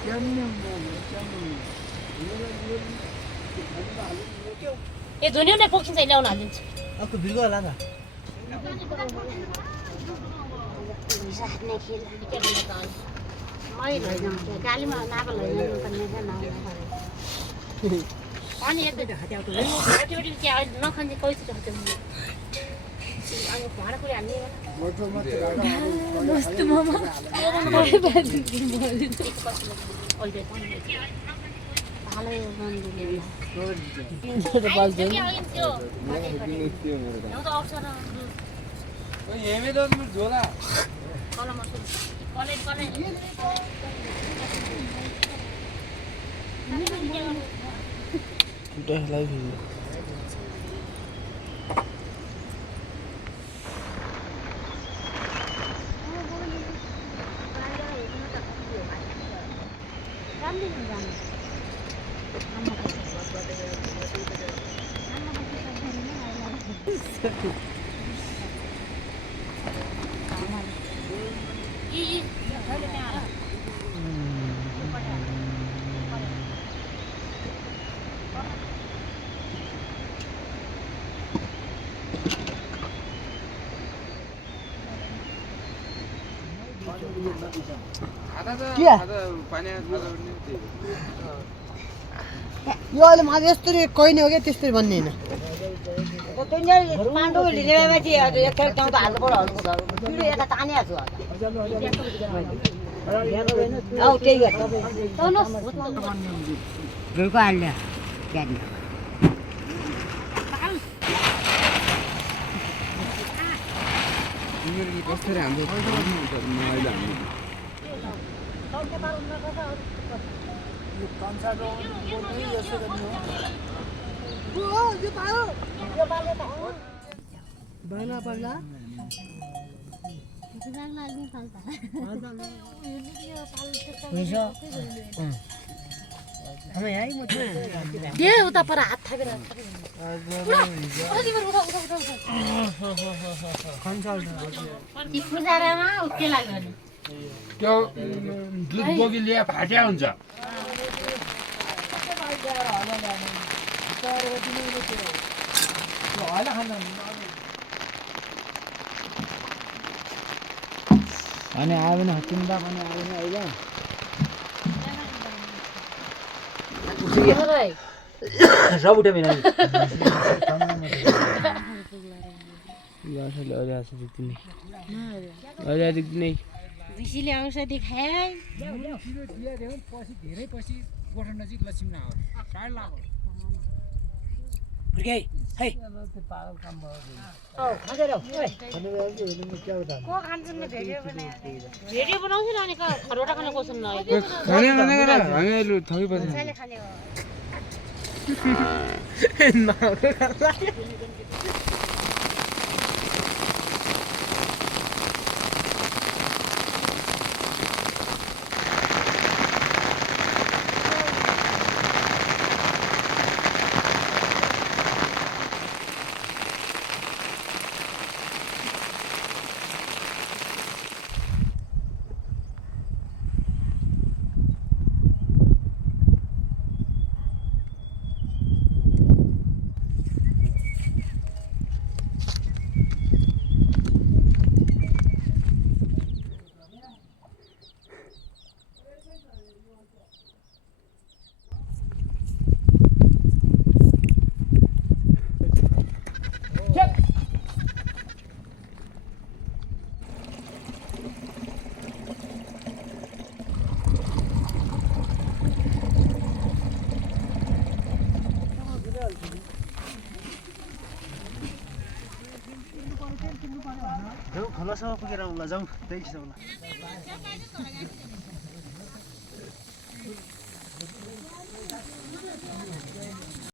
ए धुन्यो नै पोक्छ चाहिँ ल्याउन हालिदिन्छु अर्को भिर्गो होला त साथने खेल के भन्दा त मै लैजाउँ त्यो गालीमा नापा लैजाउँ पनि अनि एक दुई हत्याउ त ओटी के नखाने कैसे छ त्यो अनि भाडा कुरी हाल्ने मस्त मामा अहिले पनि हालै यो अहिले माझ यस्तरी कोही नै हो क्या त्यस्तरी भन्ने होइन पाण्डव ढिलेपछि एक खेल गाउँ त हाल्नु पर्यो हल्नु यता तानिहाल्छु औ त्यही गर्छ ढुल्को हाल्यो क्यारी कसरी हाम्रो अहिले बना पर्ला दे उता पर हात थापेर पुजारामा के लाग्यो नि त्यो दुध बोकी ल्या फाट्या हुन्छ अनि आयो भने हटिँदा पनि आयो भने अहिले सब उठ्यो मेरो ऋषिले औषधि खाए धेरै पछि गोठा नजिक लक्ष्मी नआउ टाढ लाग्यो भिडियो बनाउँछु नि अनि रोटा खाने क्वेसन खाने भनेर हामी अहिले थकै पछि खोलासम्म पुगेर आउँला जाउँ त्यही